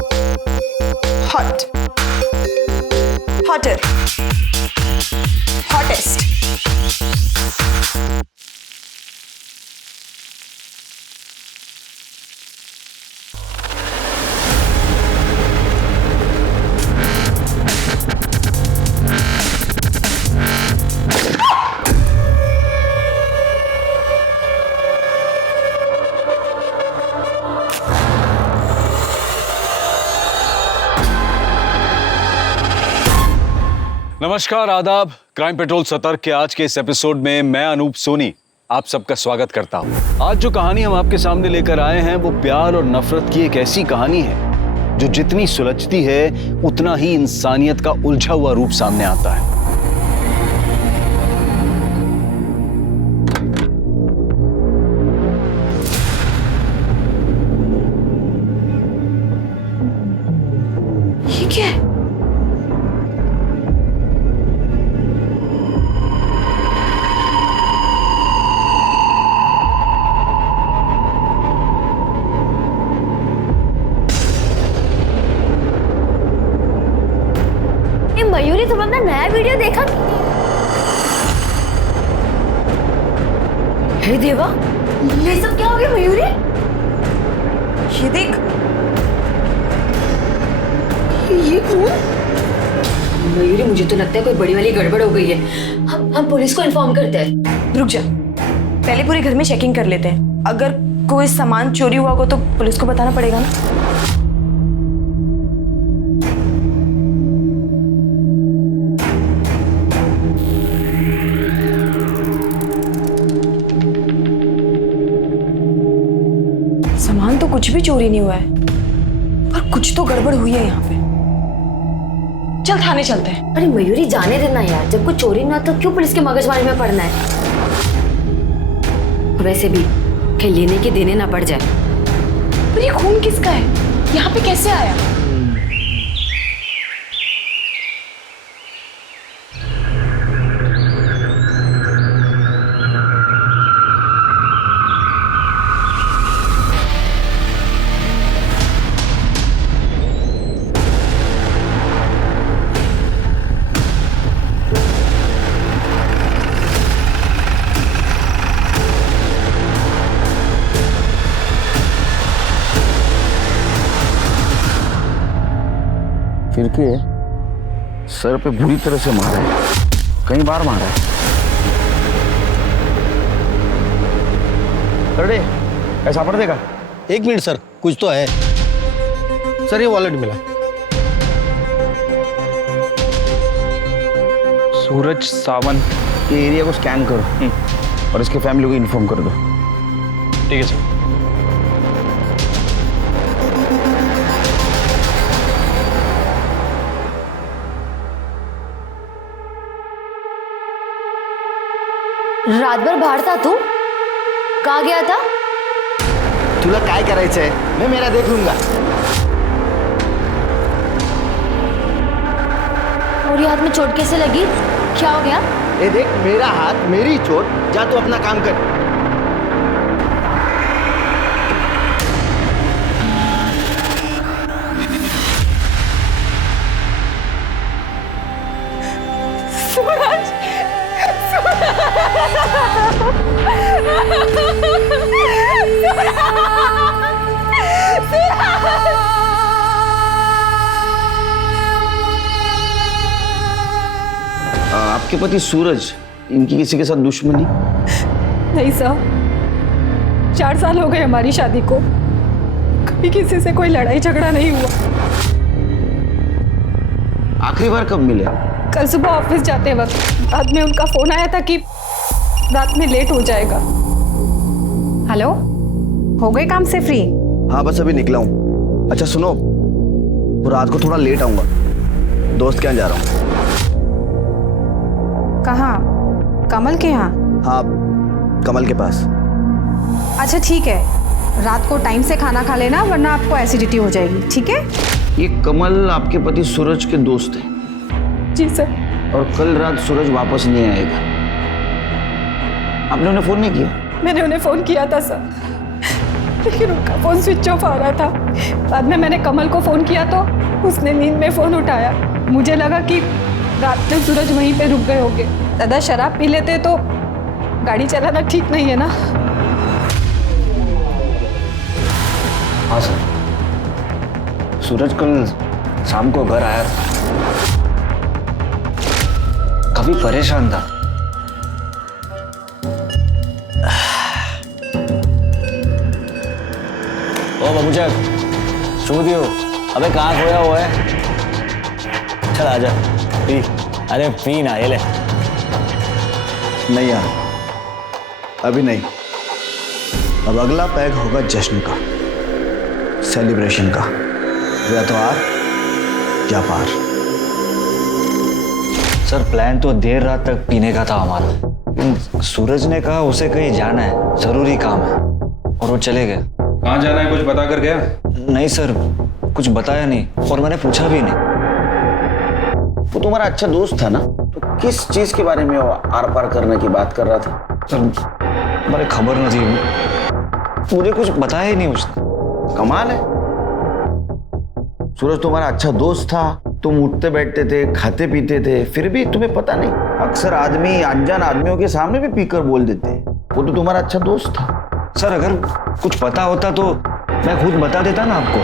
Hot, hotter, hottest. नमस्कार, आदाब। Crime petrol सतर्क के आज के इस एपिसोड में मैं अनूप सोनी आप सबका स्वागत करता हूं। आज जो कहानी हम आपके सामने लेकर आए हैं वो प्यार और नफरत की एक ऐसी कहानी है जो जितनी सुलझती है उतना ही इंसानियत का उलझा हुआ रूप सामने आता है। ये क्या है? मयूरी, तुम अपना नया वीडियो देखा? हे देवा, ये सब क्या हो गया मयूरी? ये देख, ये खून। मयूरी, मुझे तो लगता है कोई बड़ी वाली गड़बड़ हो गई है। हम पुलिस को इन्फॉर्म करते हैं। रुक जा, पहले पूरे घर में चेकिंग कर लेते हैं। अगर कोई सामान चोरी हुआ हो तो पुलिस को बताना पड़ेगा ना। सामान तो कुछ भी चोरी नहीं हुआ है, पर कुछ तो गड़बड़ हुई है यहाँ पे। चल थाने चलते हैं। अरे मयूरी, जाने देना यार, जब कोई चोरी ना तो क्यों पुलिस के मगजमारी में पड़ना है? वैसे भी कहीं लेने के देने ना पड़ जाए। पर ये खून किसका है? यहाँ पे कैसे आया? फिर के सर पे बुरी तरह से मारा है, कई बार मारा है। अरे ऐसा पड़ देगा। एक मिनट सर, कुछ तो है सर। ये वॉलेट मिला। सूरज सावंत, ये एरिया को स्कैन करो और इसके फैमिली को इन्फॉर्म कर दो। ठीक है सर। रात भर बाहर था तू? कहाँ गया था? तुला काय करायचंय? मैं मेरा देख लूंगा। और ये हाथ में चोट कैसे लगी? क्या हो गया? ये देख, मेरा हाथ, मेरी चोट। जा तू अपना काम कर। सूरज, आपके पति सूरज, इनकी किसी के साथ दुश्मनी? नहीं साहब, 4 साल हो गए हमारी शादी को, कभी किसी से कोई लड़ाई झगड़ा नहीं हुआ। आखिरी बार कब मिले? कल सुबह ऑफिस जाते वक्त बाद में उनका फोन आया था कि रात में लेट हो जाएगा। हेलो, हो गए काम से फ्री? हाँ, बस अभी निकला हूँ। अच्छा सुनो, वो रात को थोड़ा लेट आऊंगा, दोस्त के यहाँ जा रहा हूँ। कहाँ? कमल के यहाँ? हाँ, कमल के पास। अच्छा ठीक है, रात को टाइम से खाना खा लेना वरना आपको एसिडिटी हो जाएगी, ठीक है? ये कमल आपके पति सूरज के दोस्त हैं। जी सर। और कल रात सूरज वापस नहीं आएगा। आपने उन्हें फोन नहीं किया? मैंने उन्हें फोन किया था सर, लेकिन उनका फोन स्विच ऑफ आ रहा था। बाद में मैंने कमल को फोन किया तो उसने नींद में फोन उठाया। मुझे लगा कि रात में सूरज वहीं पे रुक गए होंगे। दादा शराब पी लेते तो गाड़ी चलाना ठीक नहीं है ना। हाँ सर, सूरज कल शाम को घर आया था, काफी परेशान था। ओ बाबूचक, सो दियो। अबे कहाँ खोया हुआ है? चल आजा पी। अरे पी ना, ये ले। नहीं यार, अभी नहीं। अब अगला पैग होगा जश्न का, सेलिब्रेशन का। या तो आर या पार। सर प्लान तो देर रात तक पीने का था हमारा। सूरज ने कहा उसे कहीं जाना है, जरूरी काम है, और वो चले गए। कहाँ जाना है कुछ बता कर गया? नहीं सर, कुछ बताया नहीं और मैंने पूछा भी नहीं। वो तुम्हारा अच्छा दोस्त था ना, तो किस चीज के बारे में वो आर पार करने की बात कर रहा था? सर मुझे खबर नहीं थी, मुझे कुछ बताया ही नहीं उसने। कमाल है, सूरज तुम्हारा अच्छा दोस्त था, तुम उठते बैठते थे, खाते पीते थे, फिर भी तुम्हें पता नहीं। अक्सर आदमी अनजान आदमियों के सामने भी पीकर बोल देते हैं। वो तो तुम्हारा अच्छा दोस्त था। सर अगर कुछ पता होता तो मैं खुद बता देता ना आपको।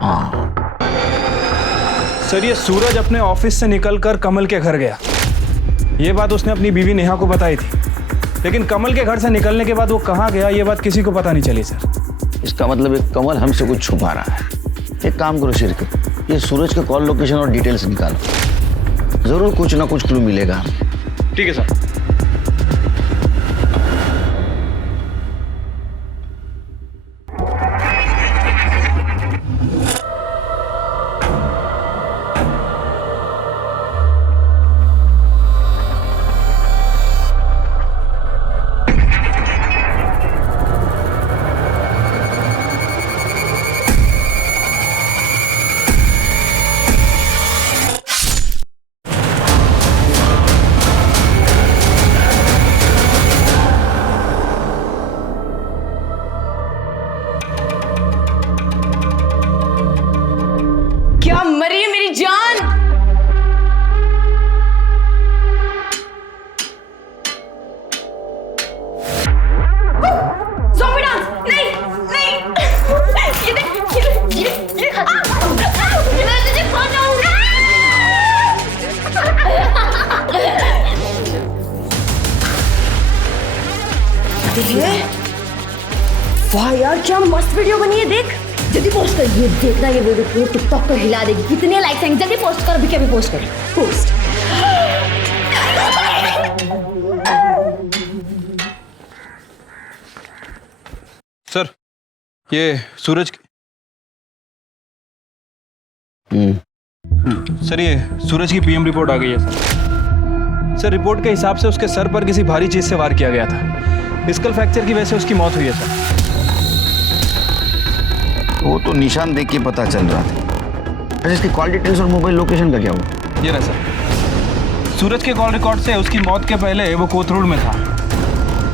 हाँ सर, ये सूरज अपने ऑफिस से निकलकर कमल के घर गया। ये बात उसने अपनी बीवी नेहा को बताई थी, लेकिन कमल के घर से निकलने के बाद वो कहाँ गया ये बात किसी को पता नहीं चली सर। इसका मतलब एक कमल हमसे कुछ छुपा रहा है। एक काम करो शिरके, ये सूरज के कॉल लोकेशन और डिटेल्स निकालो, जरूर कुछ ना कुछ क्लू मिलेगा हमें। ठीक है सर। क्या मरी है मेरी जान? Zombie dance! नहीं, नहीं! ये देख, ये मैं तुझे खा जाऊंगा! वाह यार, क्या मस्त वीडियो बनी है, देख। जल्दी पोस्ट कर, ये देखना, ये वीडियो पूरे टिकटॉक को हिला देगी। कितने लाइक्स आएंगे? जल्दी पोस्ट कर, अभी के अभी पोस्ट कर। पोस्ट। सर ये सूरज सर, ये सूरज की पीएम रिपोर्ट आ गई है सर। सर रिपोर्ट के हिसाब से उसके सर पर किसी भारी चीज से वार किया गया था। स्कल फ्रैक्चर की वजह से उसकी मौत हुई है सर। वो तो निशान देख के पता चल रहा था। अच्छा, इसकी कॉल डिटेल्स और मोबाइल लोकेशन का क्या हुआ? ये रहा सर। सूरज के कॉल रिकॉर्ड से उसकी मौत के पहले वो कोथरूड में था।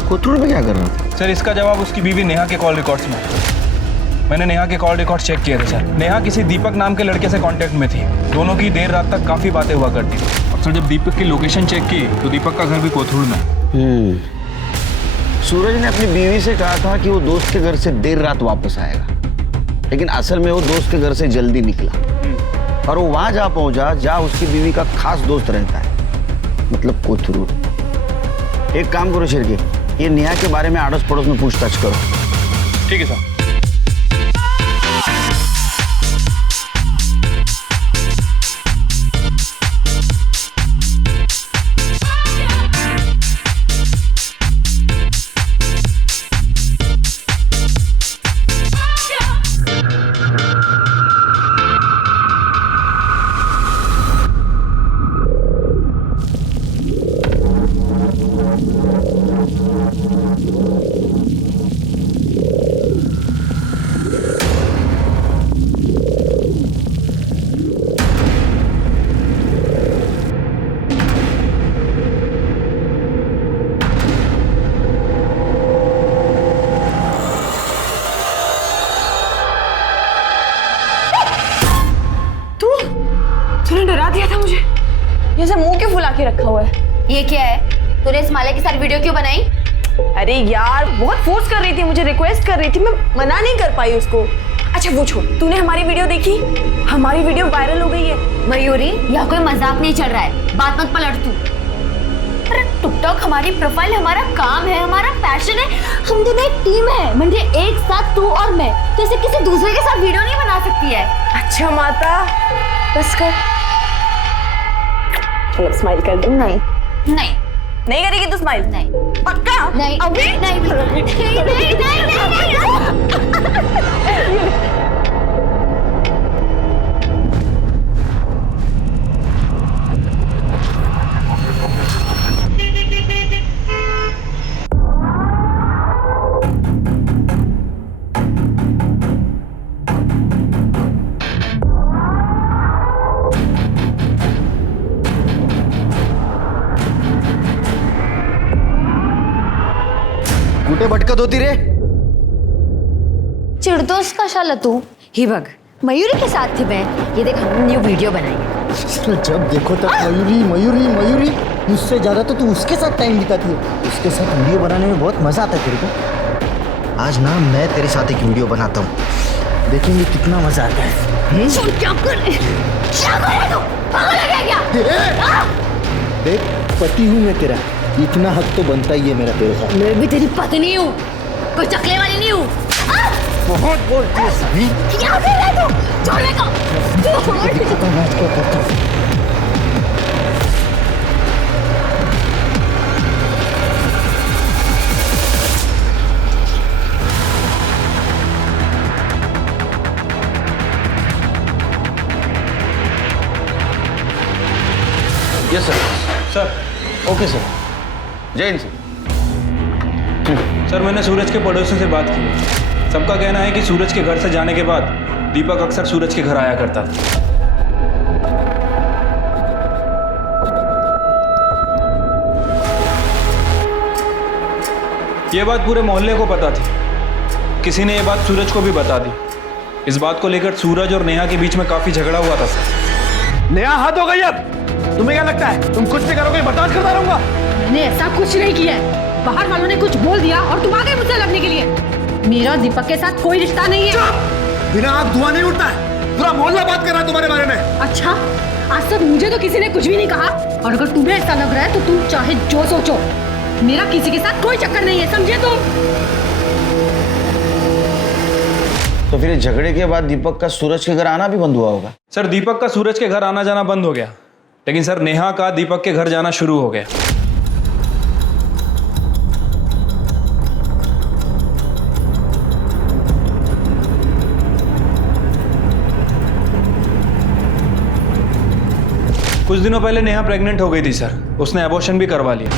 कोथरूड में क्या कर रहा था? सर इसका जवाब उसकी बीवी नेहा के कॉल रिकॉर्ड्स में है। मैंने नेहा के कॉल रिकॉर्ड चेक किए थे सर। नेहा किसी दीपक नाम के लड़के से कांटेक्ट में थी। दोनों की देर रात तक काफ़ी बातें हुआ करती थी। और सर जब दीपक की लोकेशन चेक की तो दीपक का घर भी कोथरूड में। सूरज ने अपनी बीवी से कहा था कि वो दोस्त के घर से देर रात वापस आएगा, लेकिन असल में वो दोस्त के घर से जल्दी निकला और वो वहां जा पहुंचा जहां उसकी बीवी का खास दोस्त रहता है, मतलब कोथरूड। एक काम करो शिरके, ये नेहा के बारे में आड़ोस पड़ोस में पूछताछ करो। ठीक है सर। जैसे मुंह क्यों फुला के रखा हुआ है? ये क्या है? तूने इस माले के साथ वीडियो क्यों बनाई? अरे यार बहुत फोर्स कर रही थी, मुझे रिक्वेस्ट कर रही थी, मैं मना नहीं कर पाई उसको। अच्छा वो छोड़, तूने हमारी वीडियो देखी? हमारी वीडियो वायरल हो गई है। मयूरी, यह कोई मजाक नहीं चल रहा है, बात मत पलट तू। अरे टिकटॉक हमारी प्रोफाइल, हमारा काम है, हमारा पैशन है, हम दोनों एक टीम है। म्हणजे एक साथ तू और मैं, तो ऐसे किसी दूसरे के साथ वीडियो नहीं बना सकती है। अच्छा माता, बस कर। चलो स्माइल कर दो। नहीं नहीं नहीं करेगी तू स्माइल? नहीं पक्का? नहीं अभी नहीं नहीं नहीं कुठे भटकत होती रे? चिढ़तोस कशाला तू? ही बघ, मयूरी के साथ थी मैं। ये देख, हमने न्यू वीडियो बनाई है। जब देखो तब मयूरी मयूरी मयूरी। मुझसे ज्यादा तो तू उसके साथ टाइम बिताती है। उसके साथ वीडियो बनाने में बहुत मजा आता है तेरे को। आज ना मैं तेरे साथ एक वीडियो बनाता हूँ, देखेंगे कितना मजा आता है। सुन, क्या कर रहे तू? पागल है क्या? देख, पति हूँ मैं तेरा, इतना हक तो बनता ही है मेरा तेरे साथ। मैं भी तेरी पत्नी हूँ, कोई चकले वाली नहीं हूँ। बहुत बोलती है सभी। क्या कर रहा है तू? छोड़ने को। Yes sir. Sir. Okay sir. जय हिंद सर। सर, मैंने सूरज के पड़ोसियों से बात की है। सबका कहना है कि सूरज के घर से जाने के बाद दीपक अक्सर सूरज के घर आया करता था। ये बात पूरे मोहल्ले को पता थी। किसी ने ये बात सूरज को भी बता दी। इस बात को लेकर सूरज और नेहा के बीच में काफी झगड़ा हुआ था सर। नेहा, हद हो गई अब। तुम्हें क्या लगता है तुम कुछ भी करोगे, बर्दाश्त करता रहूंगा? मैंने ऐसा कुछ नहीं किया है। बाहर वालों ने कुछ बोल दिया और तुम आ गए मुझसे लड़ने के लिए। मेरा दीपक के साथ कोई रिश्ता नहीं है। बिना आग धुआं नहीं उठता है। पूरा मोहल्ला बात कर रहा है तुम्हारे बारे में। अच्छा, आज तक मुझे तो किसी ने कुछ भी नहीं कहा, और अगर तुम्हें ऐसा लग रहा है तो तुम चाहे जो सोचो, मेरा किसी के साथ कोई चक्कर नहीं है, समझे तुम? तो फिर इस झगड़े के बाद दीपक का सूरज के घर आना भी बंद हुआ होगा? सर, दीपक का सूरज के घर आना जाना बंद हो गया, लेकिन सर नेहा का दीपक के घर जाना शुरू हो गया। कुछ दिनों पहले नेहा प्रेग्नेंट हो गई थी सर। उसने एबॉर्शन भी करवा लिया।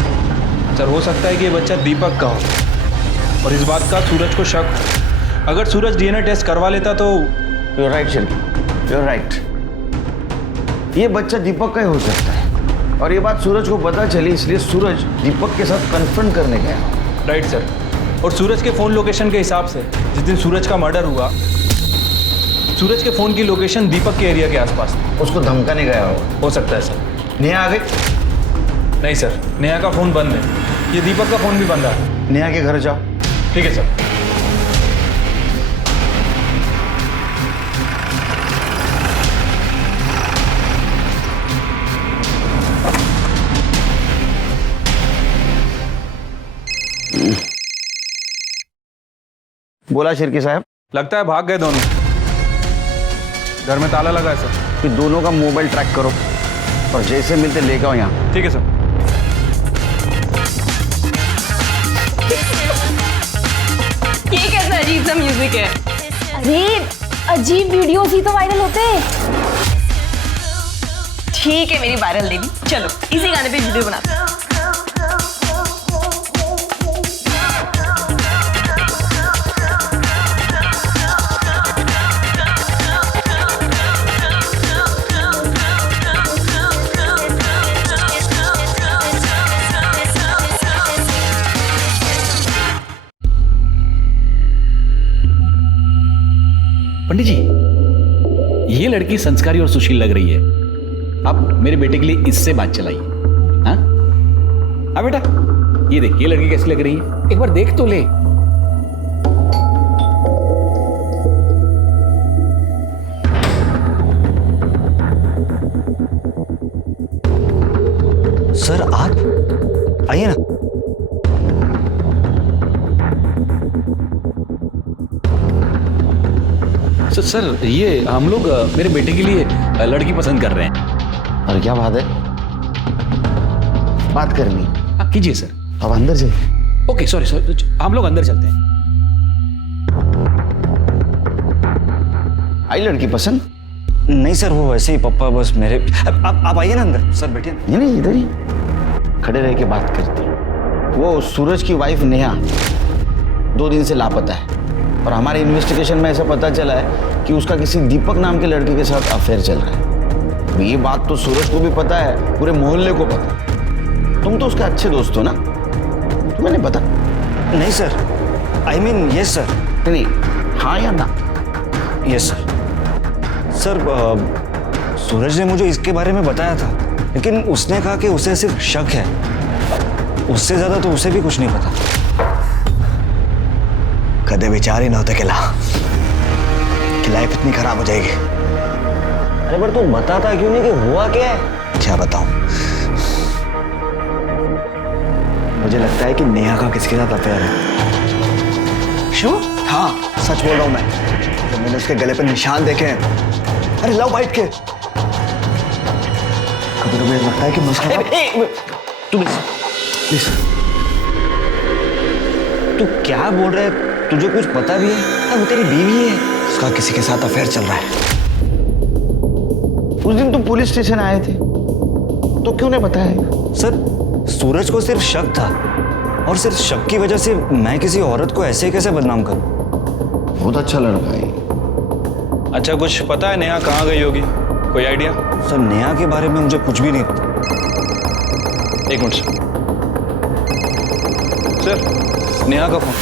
सर, हो सकता है कि ये बच्चा दीपक का हो, और इस बात का सूरज को शक हो। अगर सूरज डीएनए टेस्ट करवा लेता तो। You right Shilpi, you right. ये बच्चा दीपक का ही हो सकता है, और ये बात सूरज को पता चली, इसलिए सूरज दीपक के साथ कन्फ्रंट करने गया। Right sir. और सूरज के फ़ोन लोकेशन के हिसाब से जिस दिन सूरज का मर्डर हुआ, सूरज के फ़ोन की लोकेशन दीपक के एरिया के आसपास थी। उसको धमकाने गया हो सकता है सर। नेहा आ गई? नहीं सर, नेहा का फ़ोन बंद है। ये दीपक का फ़ोन भी बंद है। नेहा के घर जाओ। ठीक है सर। बोला शिर्की साहब। लगता है भाग गए दोनों। घर में ताला लगा है सर। कि दोनों का मोबाइल ट्रैक करो और जैसे मिलते लेके आओ यहाँ। ठीक है सर। ये कैसा अजीब सा म्यूजिक है? अरे अजीब वीडियोस ही तो वायरल होते हैं। ठीक है मेरी वायरल देवी, चलो इसी गाने पे वीडियो बनाते हैं। पंडित जी, ये लड़की संस्कारी और सुशील लग रही है। आप मेरे बेटे के लिए इससे बात चलाइए। हाँ हाँ बेटा, ये देख ये लड़की कैसी लग रही है, एक बार देख तो ले। सर आप आइए ना। सर ये हम लोग मेरे बेटे के लिए लड़की पसंद कर रहे हैं। और क्या बात है, बात करनी? हाँ कीजिए सर। अब अंदर जाइए। ओके सॉरी, हम लोग अंदर चलते हैं। आई लड़की पसंद? नहीं सर, वो वैसे ही पप्पा बस मेरे। आप आइए ना अंदर। सर बैठिए। नहीं इधर ही खड़े रह के बात करते हैं। वो सूरज की वाइफ नेहा 2 दिन से लापता है और हमारे इन्वेस्टिगेशन में ऐसा पता चला है कि उसका किसी दीपक नाम के लड़के के साथ अफेयर चल रहा है। ये बात तो सूरज को भी पता है, पूरे मोहल्ले को पता है। तुम तो उसके अच्छे दोस्त हो ना, तुम्हें नहीं पता? नहीं sir, I mean yes sir. नहीं, हाँ या ना? Yes sir. सर सूरज ने मुझे इसके बारे में बताया था, लेकिन उसने कहा कि उसे सिर्फ शक है, उससे ज्यादा तो उसे भी कुछ नहीं पता। कदे विचार ही ना होता कि लाइफ इतनी खराब हो जाएगी। अरे पर तू बताता क्यों नहीं कि हुआ क्या है? क्या बताऊं? मुझे लगता है कि नेहा का किसके साथ अफेयर है। श्योर? हाँ सच बोल रहा हूं मैं। जब मैंने उसके गले पर निशान देखे हैं, अरे लव बाइट के, कभी कभी लगता है कि तू प्लीज, तू क्या बोल रहा है? तुझे कुछ पता भी है? वो तेरी बीवी है, उसका किसी के साथ अफेयर चल रहा है। उस दिन तुम पुलिस स्टेशन आए थे तो क्यों नहीं बताया? सर सूरज को सिर्फ शक था, और सिर्फ शक की वजह से मैं किसी औरत को ऐसे कैसे बदनाम करूं? बहुत अच्छा लड़का है। अच्छा कुछ पता है नेहा कहाँ गई होगी? कोई आइडिया? सर नेहा के बारे में मुझे कुछ भी नहीं पता। एक मिनट सर, नेहा का फोन।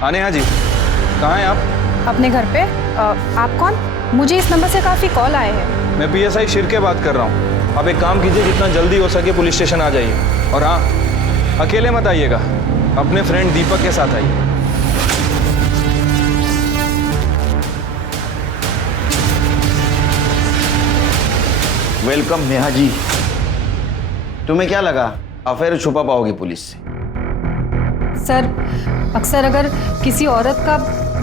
हाँ नेहा जी, कहाँ हैं आप? अपने घर पे। आप कौन? मुझे इस नंबर से काफ़ी कॉल आए हैं। मैं PSI शिरके बात कर रहा हूँ। आप एक काम कीजिए, जितना जल्दी हो सके पुलिस स्टेशन आ जाइए। और हाँ, अकेले मत आइएगा, अपने फ्रेंड दीपक के साथ आइए। वेलकम नेहा जी। तुम्हें क्या लगा अफेयर छुपा पाओगे पुलिस से? सर अक्सर अगर किसी औरत का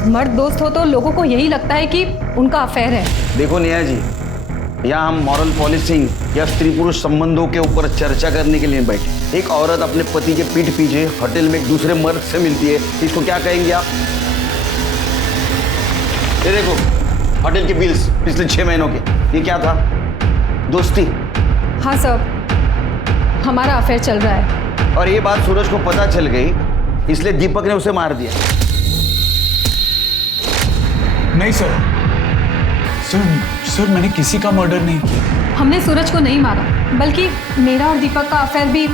मर्द दोस्त हो तो लोगों को यही लगता है कि उनका अफेयर है। देखो नेहा जी, यहाँ हम मॉरल पॉलिसिंग या स्त्री पुरुष संबंधों के ऊपर चर्चा करने के लिए बैठे। एक औरत अपने पति के पीठ पीछे होटल में एक दूसरे मर्द से मिलती है, इसको क्या कहेंगे आप? ये देखो होटल के बिल्स पिछले 6 महीनों के, ये क्या था? दोस्ती। हाँ सर, हमारा अफेयर चल रहा है। और ये बात सूरज को पता चल गई, इसलिए दीपक ने उसे मार दिया। नहीं सर, सर मैंने किसी का मर्डर नहीं किया। हमने सूरज को नहीं मारा, बल्कि मेरा और दीपक का अफेयर भी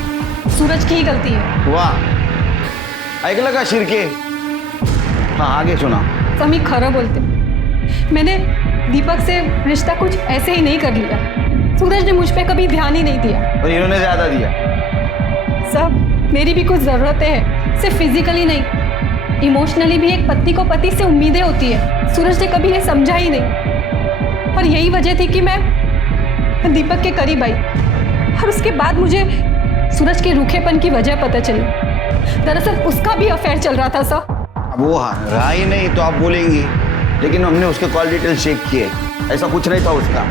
सूरज की ही गलती है। वाह, ऐकलं का शिरके? हाँ आगे सुना। समी खरं बोलते, मैंने दीपक से रिश्ता कुछ ऐसे ही नहीं कर लिया। सूरज ने मुझ पे कभी ध्यान ही नहीं दिया। और इन्होंने ज्यादा दिया। सब मेरी भी कुछ ज़रूरतें हैं, सिर्फ फिजिकली नहीं, इमोशनली भी एक पत्नी को पति से उम्मीदें होती है। सूरज ने कभी ये समझा ही नहीं, और यही वजह थी कि मैं दीपक के करीब आई। और उसके बाद मुझे सूरज के रूखेपन की वजह पता चली। दरअसल उसका भी अफेयर चल रहा था सर। वो रहा ही नहीं तो आप बोलेंगी, लेकिन हमने उसके कॉल डिटेल चेक किए, ऐसा कुछ नहीं था उसका।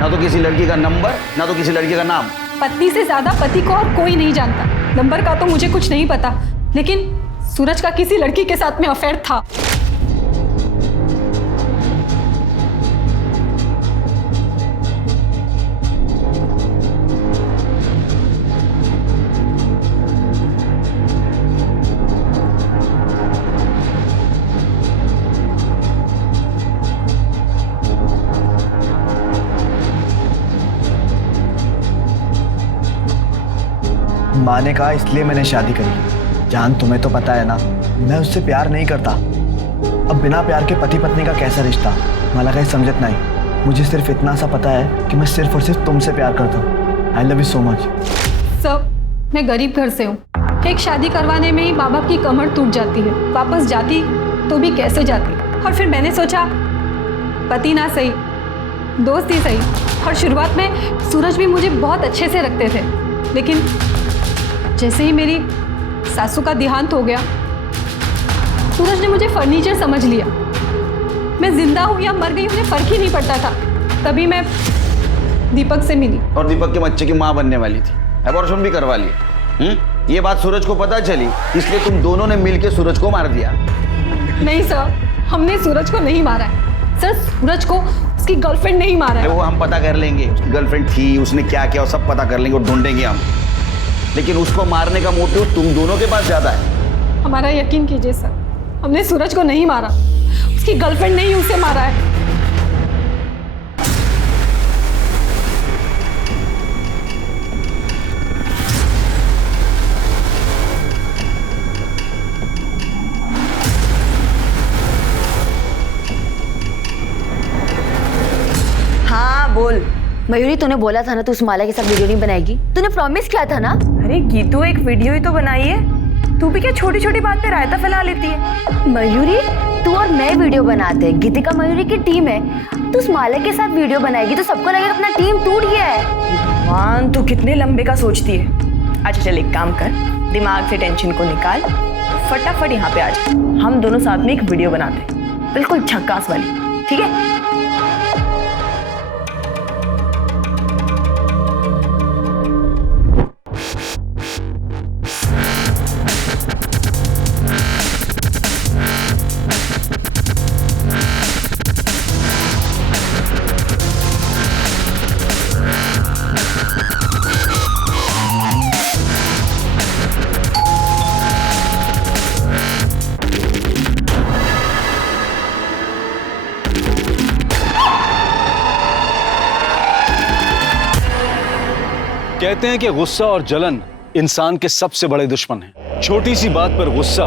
ना तो किसी लड़की का नंबर, ना तो किसी लड़की का नाम। पत्नी से ज्यादा पति को और कोई नहीं जानता। नंबर का तो मुझे कुछ नहीं पता, लेकिन सूरज का किसी लड़की के साथ में अफेयर था। माँ ने कहा इसलिए मैंने शादी करी। जान तुम्हें तो पता है ना, मैं उससे प्यार नहीं करता। अब बिना प्यार के पति पत्नी का कैसा रिश्ता, मला काही समजत नाही। मुझे सिर्फ इतना सा पता है कि मैं सिर्फ और सिर्फ तुमसे प्यार करता हूँ। I love you so much. Sir, मैं गरीब घर से हूँ। एक शादी करवाने में ही माँ बाप की कमर टूट जाती है, वापस जाती तो भी कैसे जाती। और फिर मैंने सोचा पति ना सही, दोस्त ही सही। और शुरुआत में सूरज भी मुझे बहुत अच्छे से रखते थे, लेकिन जैसे ही मेरी सासू का देहांत हो गया, सूरज ने मुझे फर्नीचर समझ लिया। मैं जिंदा हूँ या मर गई मुझे फर्क ही नहीं पड़ता था। तभी मैं दीपक से मिली। और दीपक के बच्चे की माँ बनने वाली थी, अबॉर्शन भी करवा लिया। ये बात सूरज को पता चली, इसलिए तुम दोनों ने मिलकर सूरज को मार दिया। नहीं सर, हमने सूरज को नहीं मारा है। सर, सूरज को उसकी गर्लफ्रेंड नहीं मारा है। वो हम पता कर लेंगे, उसकी गर्लफ्रेंड थी, उसने क्या किया वो सब पता कर लेंगे और ढूंढेंगे हम। लेकिन उसको मारने का मोटिव तुम दोनों के पास ज्यादा है। हमारा यकीन कीजिए सर, हमने सूरज को नहीं मारा, उसकी गर्लफ्रेंड ने ही उसे मारा है। हाँ बोल। मयूरी, तूने बोला था ना तू उस माला के साथ वीडियो नहीं बनाएगी। तूने प्रॉमिस किया था ना। अरे गीतू, एक वीडियो ही तो बनाई है, तू भी क्या छोटी छोटी बात पे रायता फैला लेती है। मयूरी, तू और मैं वीडियो बनाते हैं, गीतिका मयूरी की टीम है। तू उस माला के साथ वीडियो बनाएगी तो सबको लगेगा अपना टीम टूट गया है। भगवान, तू कितने लंबे का सोचती है। अच्छा चल, एक काम कर, दिमाग से टेंशन को निकाल, फटाफट यहाँ पे आ जा। हम दोनों साथ में एक वीडियो बनाते हैं, बिल्कुल झक्कास वाली, ठीक है? कहते हैं कि गुस्सा और जलन इंसान के सबसे बड़े दुश्मन हैं। छोटी सी बात पर गुस्सा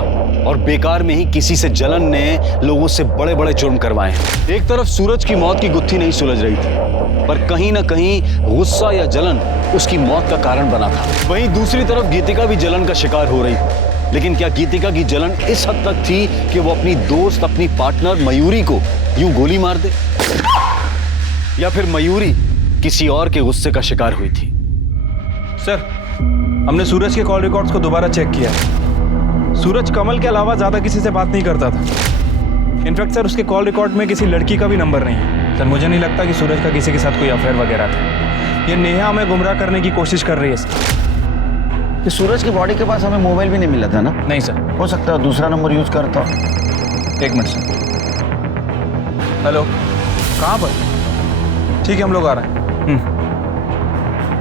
और बेकार में ही किसी से जलन ने लोगों से बड़े बड़े जुर्म करवाए हैं। एक तरफ सूरज की मौत की गुत्थी नहीं सुलझ रही थी, पर कहीं ना कहीं गुस्सा या जलन उसकी मौत का कारण बना था। वहीं दूसरी तरफ गीतिका भी जलन का शिकार हो रही थी। लेकिन क्या गीतिका की जलन इस हद तक थी कि वो अपनी दोस्त, अपनी पार्टनर मयूरी को यूं गोली मार दे, या फिर मयूरी किसी और के गुस्से का शिकार हुई थी? सर, हमने सूरज के कॉल रिकॉर्ड्स को दोबारा चेक किया। सूरज कमल के अलावा ज़्यादा किसी से बात नहीं करता था। इनफैक्ट सर, उसके कॉल रिकॉर्ड में किसी लड़की का भी नंबर नहीं है। सर, मुझे नहीं लगता कि सूरज का किसी के साथ कोई अफेयर वगैरह था। ये नेहा हमें गुमराह करने की कोशिश कर रही है सर। कि सूरज की बॉडी के पास हमें मोबाइल भी नहीं मिला था ना? नहीं सर। हो सकता है दूसरा नंबर यूज करता। एक मिनट सर। हेलो, कहाँ पर? ठीक है, हम लोग आ रहे हैं।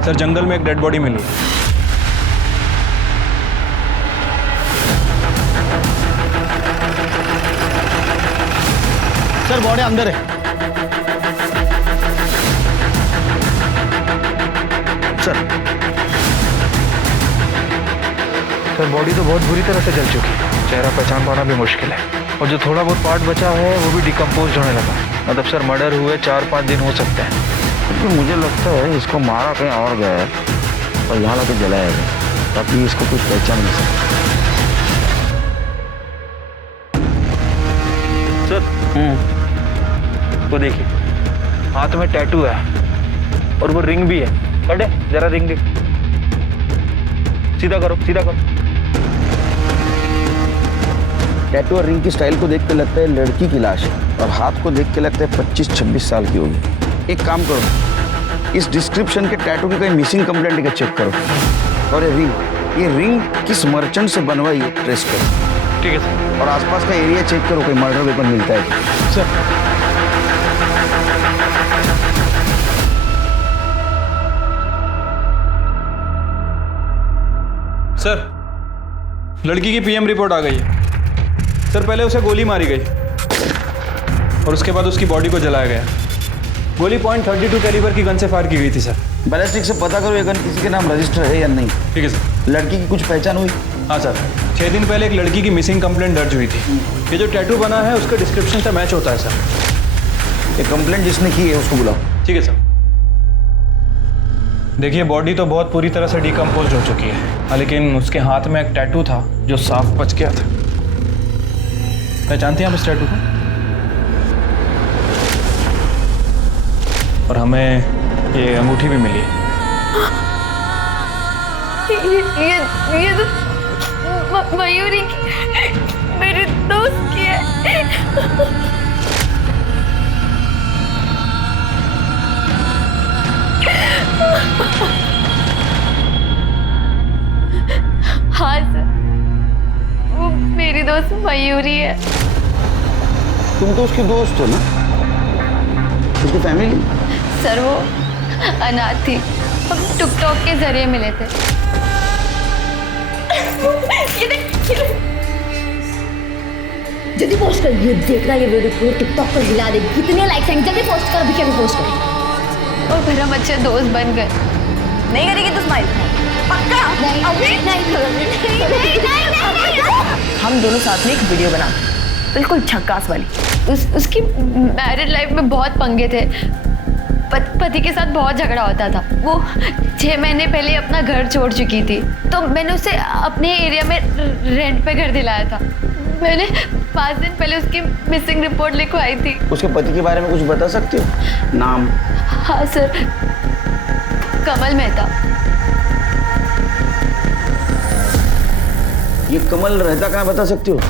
सर, जंगल में एक डेड बॉडी मिली। सर, बॉडी अंदर है। सर, बॉडी तो बहुत बुरी तरह से जल चुकी है। चेहरा पहचान पाना भी मुश्किल है, और जो थोड़ा बहुत पार्ट बचा है वो भी डिकम्पोज होने लगा। मतलब सर, मर्डर हुए 4-5 दिन हो सकते हैं। क्योंकि मुझे लगता है इसको मारा कहीं और गया है और यहाँ लाके जलाया गया, ताकि इसको कुछ पहचान नहीं सके। सर, वो देखिए, हाथ में टैटू है और वो रिंग भी है। पढ़े जरा, रिंग देख। सीधा करो, सीधा करो। टैटू और रिंग की स्टाइल को देख के लगता है लड़की की लाश है, और हाथ को देख के लगता है 25-26 साल की होगी। एक काम करो, इस डिस्क्रिप्शन के टैटू की कहीं मिसिंग कंप्लेंट का चेक करो, और ये रिंग किस मर्चेंट से बनवाई है ट्रेस करो। ठीक है सर। और आसपास का एरिया चेक करो, कोई मर्डर वेपन मिलता है सर। सर, लड़की की पीएम रिपोर्ट आ गई है। सर, पहले उसे गोली मारी गई और उसके बाद उसकी बॉडी को जलाया गया। गोली .32 कैलिबर की गन से फायर की गई थी सर। बैलिस्टिक से पता करो ये गन किसी के नाम रजिस्टर है या नहीं। ठीक है सर। लड़की की कुछ पहचान हुई? हाँ सर, 6 दिन पहले एक लड़की की मिसिंग कंप्लेंट दर्ज हुई थी। ये जो टैटू बना है उसके डिस्क्रिप्शन से मैच होता है सर। ये कंप्लेंट जिसने की है उसको बुलाओ। ठीक है सर। देखिए बॉडी तो बहुत पूरी तरह से डिकम्पोज हो चुकी है, लेकिन उसके हाथ में एक टैटू था जो साफ बच गया था। पहचानते हैं आप इस टैटू को? और हमें ये अंगूठी भी मिली है। ये तो मयूरी की, मेरे दोस्त की है। हाँ सर, वो मेरी दोस्त मयूरी है। तुम तो उसकी दोस्त हो ना? उसकी फैमिली? सर वो अनाथ थी, हम टिकटॉक के जरिए मिले थे। ये देख, जल्दी पोस्ट कर, ये देखना ये वीडियो पूरे टिकटॉक पर हिला दे। कितने लाइक्स आएंगे, जल्दी पोस्ट कर, अभी अभी पोस्ट कर। और फिर हम अच्छे दोस्त बन गए। नहीं करेगी तो स्माइल पक्का? नहीं नहीं हम दोनों साथ में एक वीडियो बनाते, बिल्कुल झक्कास वाली। उसकी मैरिड लाइफ में बहुत पंगे थे। पति के साथ बहुत झगड़ा होता था। वो 6 महीने पहले अपना घर छोड़ चुकी थी, तो मैंने उसे अपने एरिया में रेंट पे घर दिलाया था। मैंने 5 दिन पहले उसकी मिसिंग रिपोर्ट लिखवाई थी। उसके पति के बारे में कुछ बता सकते हो? नाम? हाँ सर, कमल मेहता। ये कमल रहता कहाँ बता सकते हो?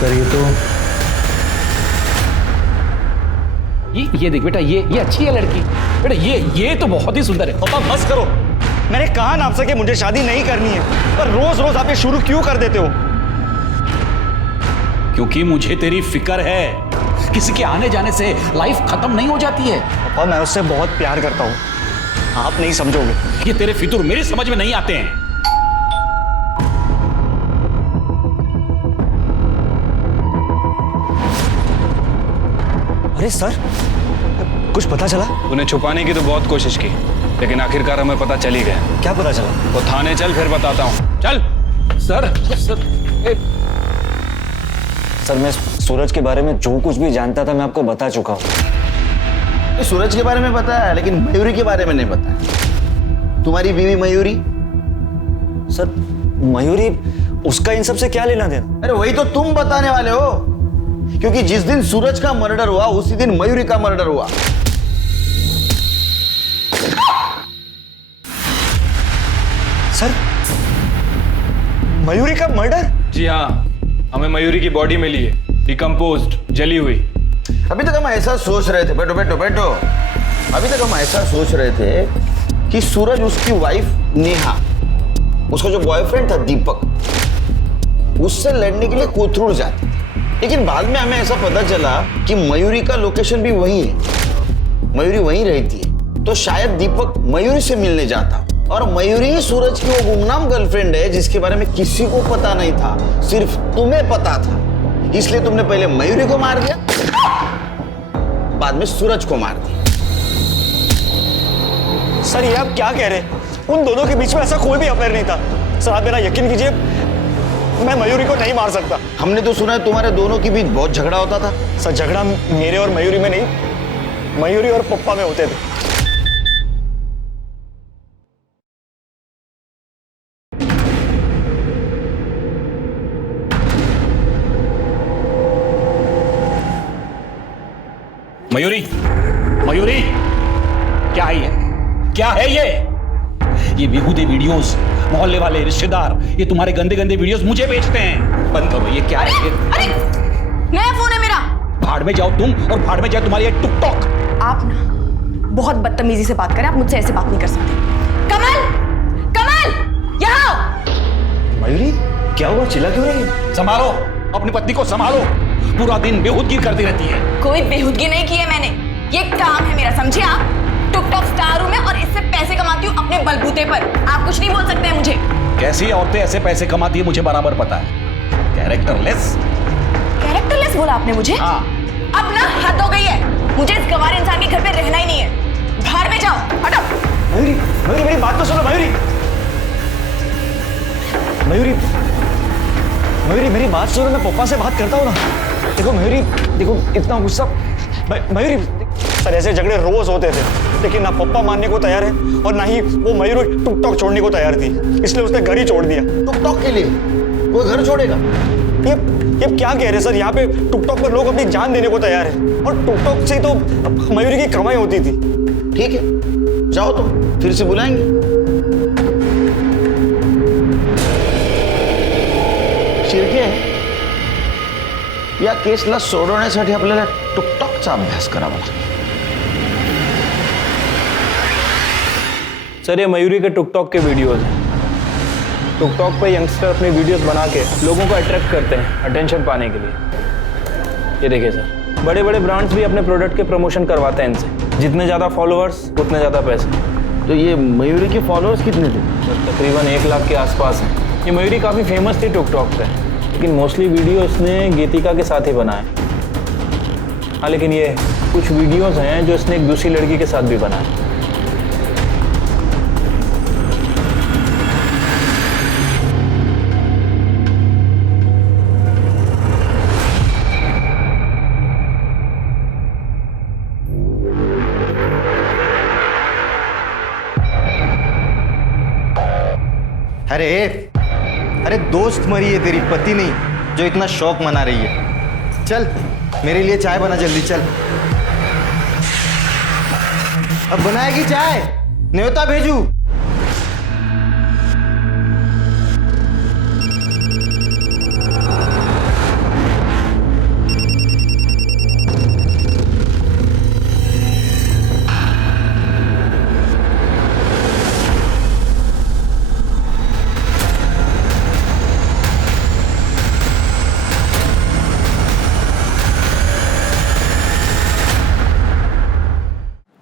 सर ये देख बेटा, ये अच्छी है लड़की। बेटा ये तो बहुत ही सुंदर है। पापा बस करो, मैंने कहा ना आपसे कि मुझे शादी नहीं करनी है, पर रोज रोज आप ये शुरू क्यों कर देते हो? क्योंकि मुझे तेरी फिक्र है। किसी के आने जाने से लाइफ खत्म नहीं हो जाती है। पापा मैं उससे बहुत प्यार करता हूँ, आप नहीं समझोगे। ये तेरे फितूर मेरी समझ में नहीं आते हैं। अरे सर, कुछ पता चला? उन्हें छुपाने की तो बहुत कोशिश की, लेकिन आखिरकार हमें पता चल ही गया। क्या पता चला? वो थाने चल, फिर बताता हूँ। चल। सर सर मैं सूरज के बारे में जो कुछ भी जानता था मैं आपको बता चुका हूँ। सूरज के बारे में पता है, लेकिन मयूरी के बारे में नहीं पता है। तुम्हारी बीवी मयूरी? सर मयूरी, उसका इन सब से क्या लेना देना? अरे वही तो तुम बताने वाले हो, क्योंकि जिस दिन सूरज का मर्डर हुआ उसी दिन मयूरी का मर्डर हुआ। सर मयूरी का मर्डर? जी हाँ, हमें मयूरी की बॉडी मिली है, डिकम्पोज्ड, जली हुई। अभी तक हम ऐसा सोच रहे थे, बैठो बैठो बैठो। अभी तक हम ऐसा सोच रहे थे कि सूरज उसकी वाइफ नेहा, उसका जो बॉयफ्रेंड था दीपक, उससे लड़ने के लिए कोथरूड जाते थे। लेकिन बाद में हमें ऐसा पता चला कि मयूरी का लोकेशन भी वही है, मयूरी वहीं रहती है। तो शायद दीपक मयूरी से मिलने जाता, और मयूरी ही सूरज की वो गुमनाम गर्लफ्रेंड है जिसके बारे में किसी को पता नहीं था, सिर्फ तुम्हें पता था। इसलिए तुमने पहले मयूरी को मार दिया, बाद में सूरज को मार दिया। सर ये आप क्या कह रहे हैं? उन दोनों के बीच में ऐसा कोई भी अफेयर नहीं था। सर आप मेरा यकीन कीजिए, मैं मयूरी को नहीं मार सकता। हमने तो सुना है तुम्हारे दोनों के बीच बहुत झगड़ा होता था। सर झगड़ा मेरे और मयूरी में नहीं, मयूरी और पप्पा में होते थे। मयूरी, मयूरी, क्या है ये? क्या है ये? ये बेहूदे वीडियोस, मोहल्ले वाले रिश्तेदार ये तुम्हारे गंदे गंदे वीडियोस मुझे भेजते हैं। बंद करो, ये क्या है? अरे नया फोन है मेरा। भाड़ में जाओ तुम, और भाड़ में जाए तुम्हारी ये टिकटॉक। आप ना बहुत बदतमीजी से बात करें, आप मुझसे ऐसे बात नहीं कर सकते। कमल, कमल, यहाँ आओ। मयूरी क्या हुआ, चिल्ला क्यों रही है? संभालो अपनी पत्नी को, संभालो। पूरा दिन बेहूदगी करती रहती है। कोई बेहूदगी नहीं की है मैंने, ये काम है मेरा, समझे आप? टिकटॉक स्टार हूं मैं और इससे पैसे कमाती हूँ अपने बलबूते पर। आप कुछ नहीं बोल सकते हैं मुझे। कैसी औरतें ऐसे पैसे कमाती है मुझे बराबर पता है। कैरेक्टरलेस। कैरेक्टरलेस बोला आपने मुझे? हाँ। अब ना हद हो गई है, मुझे इस गंवार इंसान के घर पे रहना ही नहीं है। तो सुनो मयूरी, मयूरी, मयूरी मेरी बात सुनो, मैं पप्पा से बात करता हूँ ना। देखो मयूरी, देखो इतना गुस्सा, मयूरी सर ऐसे झगड़े रोज होते थे, लेकिन ना पप्पा मानने को तैयार है और ना ही वो मयूरी टुकटॉक छोड़ने को तैयार थी, इसलिए उसने घर ही छोड़ दिया। टुकटॉक के लिए कोई घर छोड़ेगा? ये क्या कह रहे हैं सर, यहाँ पे टुकटॉक पर लोग अपनी जान देने को तैयार है और टुकटॉक से तो मयूरी की कमाई होती थी। ठीक है, जाओ तो फिर से बुलाएंगे। शिर्के या केसला सोडवण्यासाठी आपल्याला टुकटॉकचा अभ्यास करावा लागेल। सर ये मयूरी के टिकटॉक के वीडियोस हैं। टिकटॉक पे यंगस्टर अपनी वीडियोस बना के लोगों को अट्रैक्ट करते हैं अटेंशन पाने के लिए। ये देखिए सर, बड़े बड़े ब्रांड्स भी अपने प्रोडक्ट के प्रमोशन करवाते हैं इनसे। जितने ज़्यादा फॉलोअर्स उतने ज़्यादा पैसे। तो ये मयूरी के फॉलोअर्स कितने थे? तकरीबन 1 लाख के आसपास हैं। ये मयूरी काफ़ी फेमस थी टिकटॉक पे, लेकिन मोस्टली वीडियो इसने गीतिका के साथ ही बनाए। हाँ, लेकिन ये कुछ वीडियोस हैं जो इसने एक दूसरी लड़की के साथ भी बनाए। अरे दोस्त मरी है तेरी, पति नहीं, जो इतना शौक मना रही है। चल मेरे लिए चाय बना जल्दी, चल। अब बनाएगी चाय? न्योता भेजू?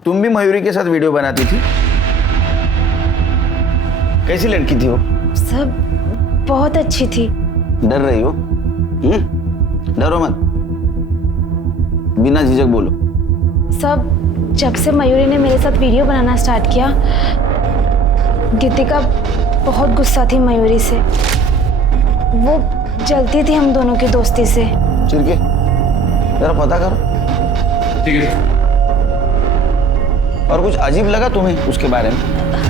तुम भी मयूरी के साथ वीडियो बनाती थी? कैसी लड़की थी वो? सब बहुत अच्छी थी। डर रही हो? डरो मत, बिना झिझक बोलो। सब जब से मयूरी ने मेरे साथ वीडियो बनाना स्टार्ट किया, गीतिका बहुत गुस्सा थी मयूरी से। वो जलती थी हम दोनों की दोस्ती से। चिरके जरा पता करो। ठीक है। और कुछ अजीब लगा तुम्हें उसके बारे में?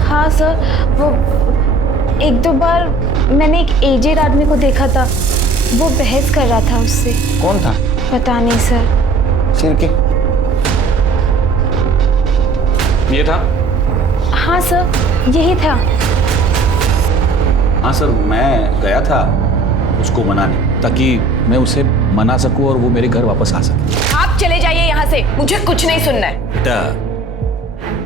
हाँ सर, वो 1-2 बार मैंने एक एजेड आदमी को देखा था, वो बहस कर रहा था उससे। कौन था? पता नहीं सर। चिरके ये था? हाँ सर, यही था। हाँ सर, मैं गया था उसको मनाने, ताकि मैं उसे मना सकूं और वो मेरे घर वापस आ सके। आप चले जाइए यहाँ से, मुझे कुछ नहीं सुनना है। बेटा,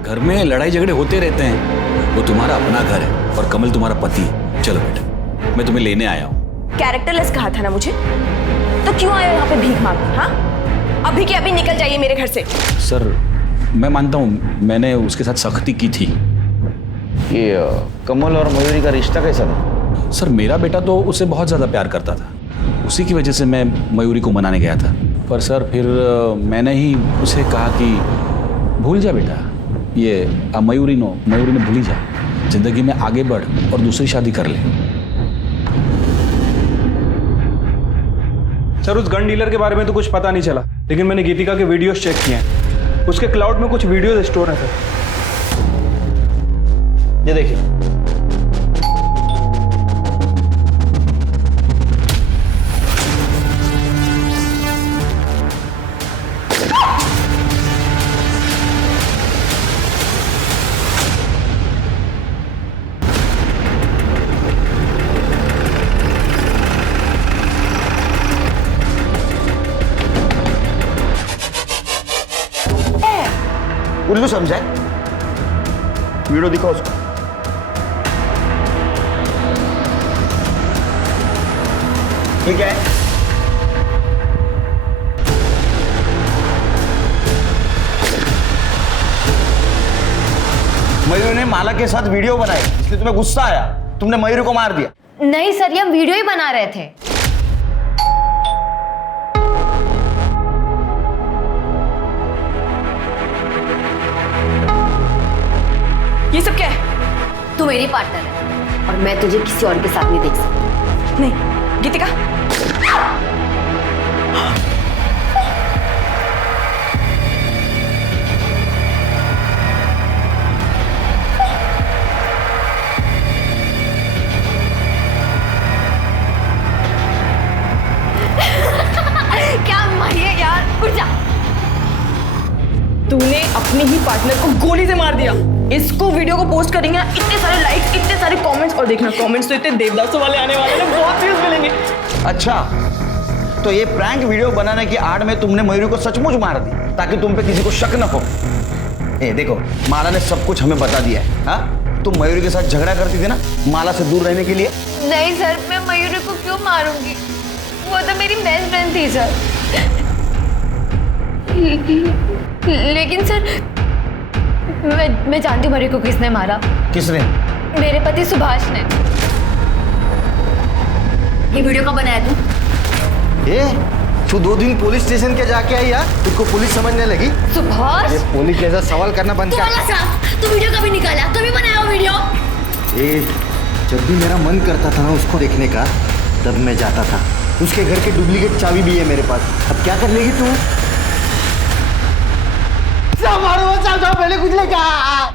घर में लड़ाई झगड़े होते रहते हैं, वो तुम्हारा अपना घर है और कमल तुम्हारा पति है। चलो बेटा, मैं तुम्हें लेने आया हूँ। कैरेक्टरलेस कहा था ना मुझे, तो क्यों आए यहाँ पे भीख मांगने? हाँ, अभी के अभी निकल जाइए मेरे घर से। सर मैं मानता हूँ मैंने उसके साथ सख्ती की थी। ये कमल और मयूरी का रिश्ता कैसा था? सर मेरा बेटा तो उससे बहुत ज़्यादा प्यार करता था, उसी की वजह से मैं मयूरी को मनाने गया था। पर सर फिर मैंने ही उसे कहा कि भूल जा बेटा, ये मयूरी ने भूल ही जा, जिंदगी में आगे बढ़ और दूसरी शादी कर ले। सर उस गन डीलर के बारे में तो कुछ पता नहीं चला, लेकिन मैंने गीतिका के वीडियोस चेक किए हैं। उसके क्लाउड में कुछ वीडियोस स्टोर हैं सर। ये देखिए। उल्लू समझा है? वीडियो दिखाओ उसको। ये क्या है? मयूरी ने माला के साथ वीडियो बनाई, इसलिए तुम्हें गुस्सा आया, तुमने मयूरी को मार दिया। नहीं सर, ये हम वीडियो ही बना रहे थे। ये सब क्या है? तू मेरी पार्टनर है और मैं तुझे किसी और के साथ नहीं देख सकती। नहीं गीतिका, क्या मारिए यार, उठ जा। तूने अपने ही पार्टनर को गोली से मार दिया। इसको वीडियो को पोस्ट करेंगे ना, इतने सारे लाइक्स, इतने सारे कमेंट्स, और देखना कमेंट्स तो इतने देवदासों वाले आने वाले हैं, बहुत व्यूज मिलेंगे। अच्छा, तो ये प्रैंक वीडियो बनाने की आड़ में तुमने मयूरी को सचमुच मार दी ताकि तुम पे किसी को शक न हो। ए देखो, माला ने सब कुछ हमें बता दिया है। हाँ, तुम मयूरी के साथ झगड़ा करती थी ना माला से दूर रहने के लिए। नहीं सर, मैं मयूरी को क्यों मारूंगी, वो तो मेरी बेस्ट फ्रेंड थी सर। लेकिन सर मैं जानती हूँ मयूरी को किसने मारा। किसने? मेरे पति सुभाष ने। ये वीडियो कब बनाया तू? तू 2 दिन पुलिस स्टेशन के जाके आई यार, तुझको पुलिस समझने लगी। सुभाष, ये पुलिस जैसा सवाल करना बंद तू कर। वाला साहब, तू वीडियो कभी निकाला, कभी बनाया वो वीडियो? जब भी मेरा मन करता था ना उसको देखने का, तब मैं जाता था। उसके घर की डुप्लीकेट चाबी भी है मेरे पास। अब क्या कर लेगी तू? साहब मैंने कुछ नहीं कहा।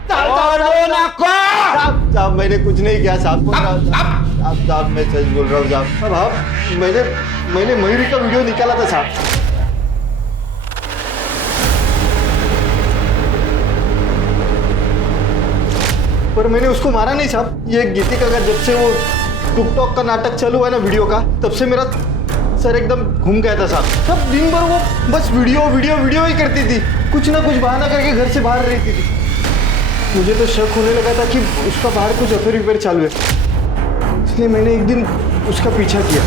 साहब मैंने कुछ नहीं किया साहब। साहब मैं सच बोल रहा हूँ साहब। अब मैंने मयूरी का वीडियो निकाला था साहब। पर मैंने उसको मारा नहीं साहब। ये गीतिका का जब से वो टिकटॉक का नाटक चालू है ना वीडियो का, तब से मेरा सर एकदम घूम गया था साहब। सब दिन भर वो बस वीडियो ही करती थी, कुछ ना कुछ बहाना करके घर से बाहर रहती थी। मुझे तो शक होने लगा था कि उसका बाहर कुछ अफेयर चालू है, इसलिए मैंने एक दिन उसका पीछा किया।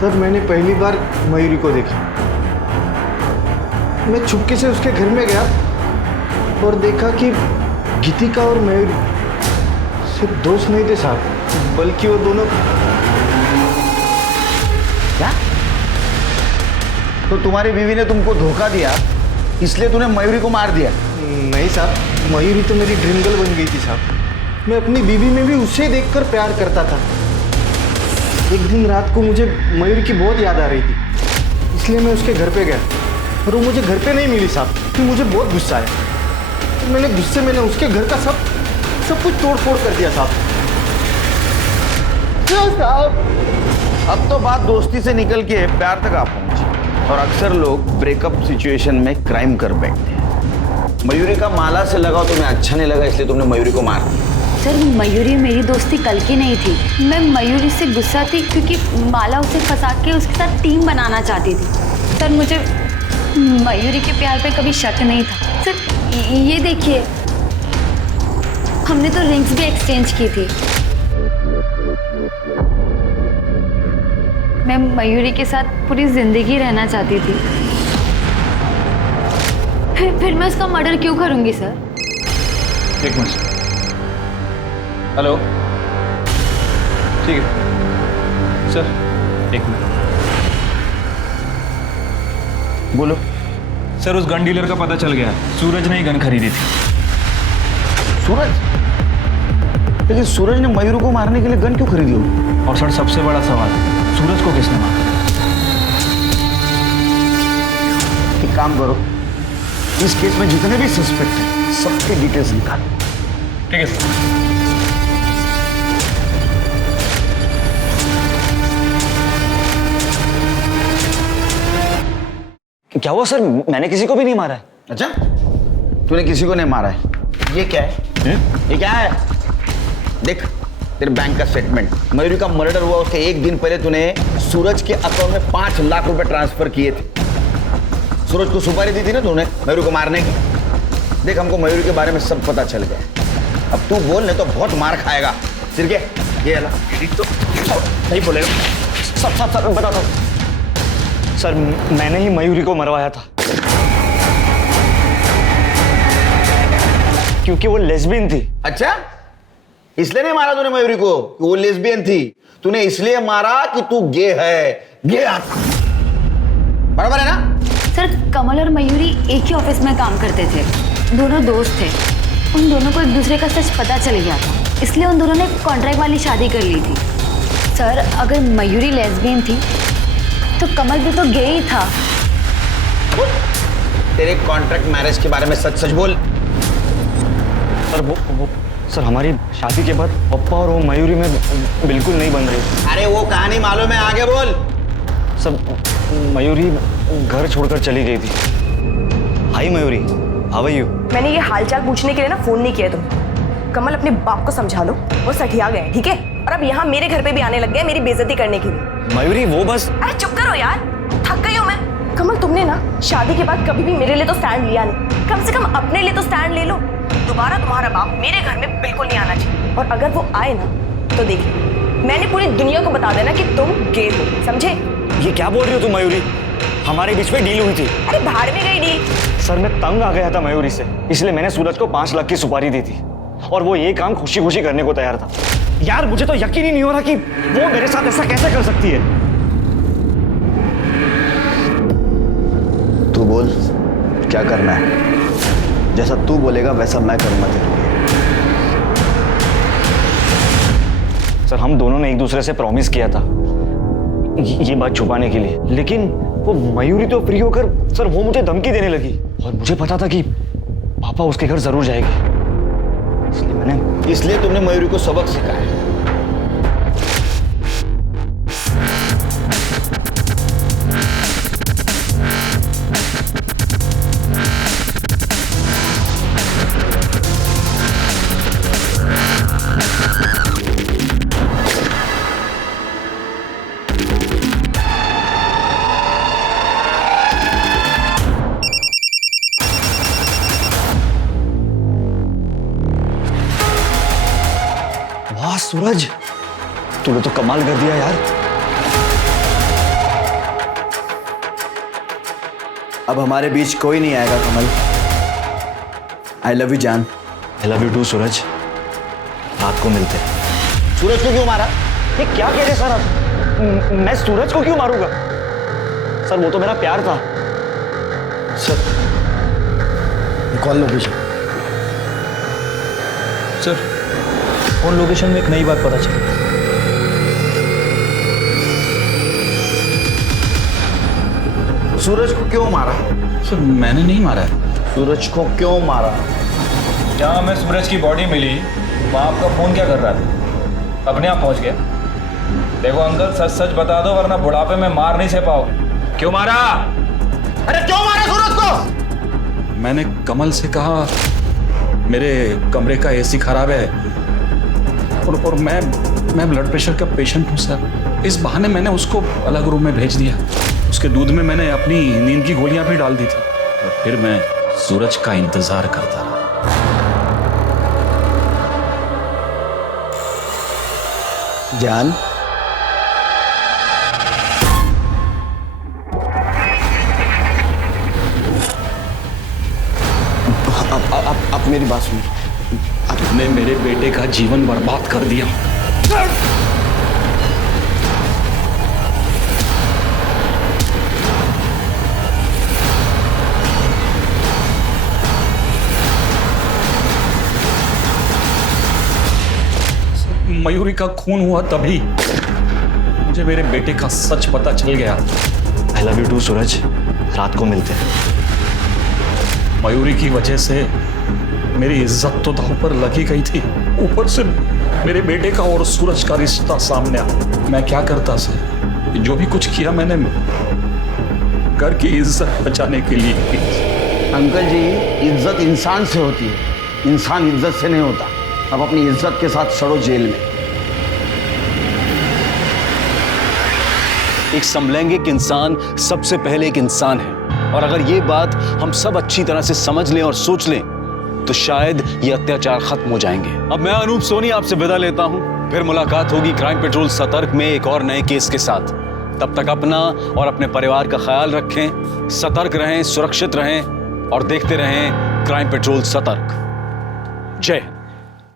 तब मैंने पहली बार मयूरी को देखा। मैं चुपके से उसके घर में गया और देखा कि गीतिका और मयूरी सिर्फ दोस्त नहीं थे साहब, बल्कि वो दोनों। क्या? तो तुम्हारी बीवी ने तुमको धोखा दिया, इसलिए तूने मयूरी को मार दिया? नहीं साहब, मयूरी तो मेरी ड्रीम गर्ल बन गई थी साहब। मैं अपनी बीवी में भी उससे देखकर प्यार करता था। एक दिन रात को मुझे मयूरी की बहुत याद आ रही थी, इसलिए मैं उसके घर पे गया और वो मुझे घर पे नहीं मिली साहब। फिर मुझे बहुत गुस्सा आया, तो मैंने गुस्से में उसके घर का सब कुछ तोड़ फोड़ कर दिया साहब। अब तो बात दोस्ती से निकल के प्यार तक आ पहुंची, और अक्सर लोग ब्रेकअप सिचुएशन में क्राइम कर बैठते हैं। मयूरी का माला से लगाव तुम्हें अच्छा नहीं लगा, इसलिए तुमने मयूरी को मार दिया। सर मयूरी मेरी दोस्ती कल की नहीं थी। मैं मयूरी से गुस्सा थी क्योंकि माला उसे फंसा के उसके साथ टीम बनाना चाहती थी। सर मुझे मयूरी के प्यार पे कभी शक नहीं था। सर ये देखिए, हमने तो रिंग्स भी एक्सचेंज की थी। मैं मयूरी के साथ पूरी जिंदगी रहना चाहती थी। फिर मैं उसका मर्डर क्यों करूंगी सर? एक मिनट। हेलो, ठीक है सर, एक मिनट। बोलो। सर उस गन डीलर का पता चल गया, सूरज ने ही गन खरीदी थी। सूरज? लेकिन सूरज ने मयूरी को मारने के लिए गन क्यों खरीदी होगी? और सर सबसे बड़ा सवाल, सूरज को किसने मारा? एक काम करो, इस केस में जितने भी सस्पेक्ट हैं सबके डिटेल्स निकालो। ठीक है सर। क्या हुआ सर? मैंने किसी को भी नहीं मारा है। अच्छा, तूने किसी को नहीं मारा है? ये क्या है? ये क्या है? देख, तेरे बैंक का स्टेटमेंट। मयूरी का मर्डर हुआ उसके एक दिन पहले तूने सूरज के अकाउंट में 5 लाख रुपए ट्रांसफर किए थे। सूरज को सुपारी दी थी ना तूने मयूरी को मारने की। देख, हमको मयूरी के बारे में सब पता चल गया। अब तू बोल, नहीं तो बहुत मार खाएगा। सिरके ये अला तो नहीं बोलेगा। सब बताता हूँ सर, मैंने ही मयूरी को मरवाया था क्योंकि वो लेस्बियन थी। अच्छा, इसलिए नहीं मारा तूने मयूरी को कि वो लेस्बियन थी? तूने इसलिए मारा कि तू गे है। गे बराबर है ना? सर कमल और मयूरी एक ही ऑफिस में काम करते थे, दोनों दोस्त थे। उन दोनों को एक दूसरे का सच पता चल गया था, इसलिए उन दोनों ने कॉन्ट्रैक्ट वाली शादी कर ली थी। सर, अगर मयूरी लेस्बियन थी तो कमल भी तो गे ही था। तेरे कॉन्ट्रैक्ट मैरिज के बारे में सच सच बोल। सर वो सर हमारी शादी के बाद पप्पा और वो मयूरी में बिल्कुल नहीं बन रही। अरे वो कहानी मालूम है, आगे बोल। सर मयूरी घर छोड़कर चली गई थी। हाय मयूरी, हाउ आर यू? मैंने ये हालचाल पूछने के लिए ना फोन नहीं किया तुम। कमल अपने बाप को समझा लो, वो सठिया गए, ठीक है? और अब यहाँ मेरे घर पे भी आने लग गए मेरी बेइज्जती करने के लिए। मयूरी वो बस। अरे चुप करो यार, थक गई हूँ मैं। कमल, तुमने ना शादी के बाद कभी भी मेरे लिए तो स्टैंड लिया नहीं, कम से कम अपने लिए तो स्टैंड ले लो। दोबारा तुम्हारा बाप मेरे घर में बिल्कुल नहीं आना चाहिए, और अगर वो आए ना तो देखिए मैंने पूरी दुनिया को बता देना कि तुम गे हो, समझे? ये क्या बोल रही हो तुम मयूरी? हमारे बीच में डील हुई थी। अरे भाड़ में गई डील। सर मैं तंग आ गया था मयूरी से, इसलिए मैंने सूरज को 5 लाख की सुपारी दी थी, और वो ये काम खुशी खुशी करने को तैयार था। यार मुझे तो यकीन ही नहीं हो रहा कि वो मेरे साथ ऐसा कैसे कर सकती है। तू बोल क्या करना है, जैसा तू बोलेगा वैसा मैं करूंगा तेरे लिए। सर हम दोनों ने एक दूसरे से प्रॉमिस किया था ये बात छुपाने के लिए, लेकिन वो मयूरी तो फ्री होकर सर वो मुझे धमकी देने लगी, और मुझे पता था कि पापा उसके घर जरूर जाएंगे, इसलिए तुमने मयूरी को सबक सिखाया। वाह सूरज, तूने तो कमाल कर दिया यार। अब हमारे बीच कोई नहीं आएगा कमल। आई लव यू जान। आई लव यू टू सूरज। रात को मिलते हैं। सूरज को क्यों मारा? ये क्या कह रहे सर आप? मैं सूरज को क्यों मारूंगा? सर वो तो मेरा प्यार था। Sir call location. Sir phone location में एक नई बात पता चली। सूरज को क्यों मारा? सर मैंने नहीं मारा है। सूरज को क्यों मारा? जहाँ हमें सूरज की बॉडी मिली वहाँ आपका फोन क्या कर रहा था? अपने आप पहुँच गया। देखो अंकल, सच सच बता दो वरना बुढ़ापे में मार नहीं सह पाओगे। क्यों मारा? अरे क्यों मारा सूरज को? मैंने कमल से कहा मेरे कमरे का एसी खराब है, और मैं ब्लड प्रेशर का पेशेंट हूँ सर। इस बहाने मैंने उसको अलग रूम में भेज दिया। उसके दूध में मैंने अपनी नींद की गोलियां भी डाल दी थी, और फिर मैं सूरज का इंतजार करता रहा। जान, अब मेरी बात सुनो। तुमने मेरे बेटे का जीवन बर्बाद कर दिया। मयूरी का खून हुआ तभी मुझे मेरे बेटे का सच पता चल गया। आई लव यू टू सूरज। रात को मिलते हैं। मयूरी की वजह से मेरी इज्जत तो दांव पर लगी गई थी, ऊपर से मेरे बेटे का और सूरज का रिश्ता सामने आ। मैं क्या करता सर? जो भी कुछ किया मैंने घर की इज्जत बचाने के लिए की। अंकल जी, इज्जत इंसान से होती है, इंसान इज्जत से नहीं होता। अब अपनी इज्जत के साथ सड़ो जेल में। एक समलैंगिक इंसान सबसे पहले एक इंसान है, और अगर ये बात हम सब अच्छी तरह से समझ लें और सोच लें तो शायद ये अत्याचार खत्म हो जाएंगे। अब मैं अनूप सोनी आपसे विदा लेता हूं। फिर मुलाकात होगी क्राइम पेट्रोल सतर्क में एक और नए केस के साथ। तब तक अपना और अपने परिवार का ख्याल रखें, सतर्क रहें, सुरक्षित रहें और देखते रहें क्राइम पेट्रोल सतर्क। जय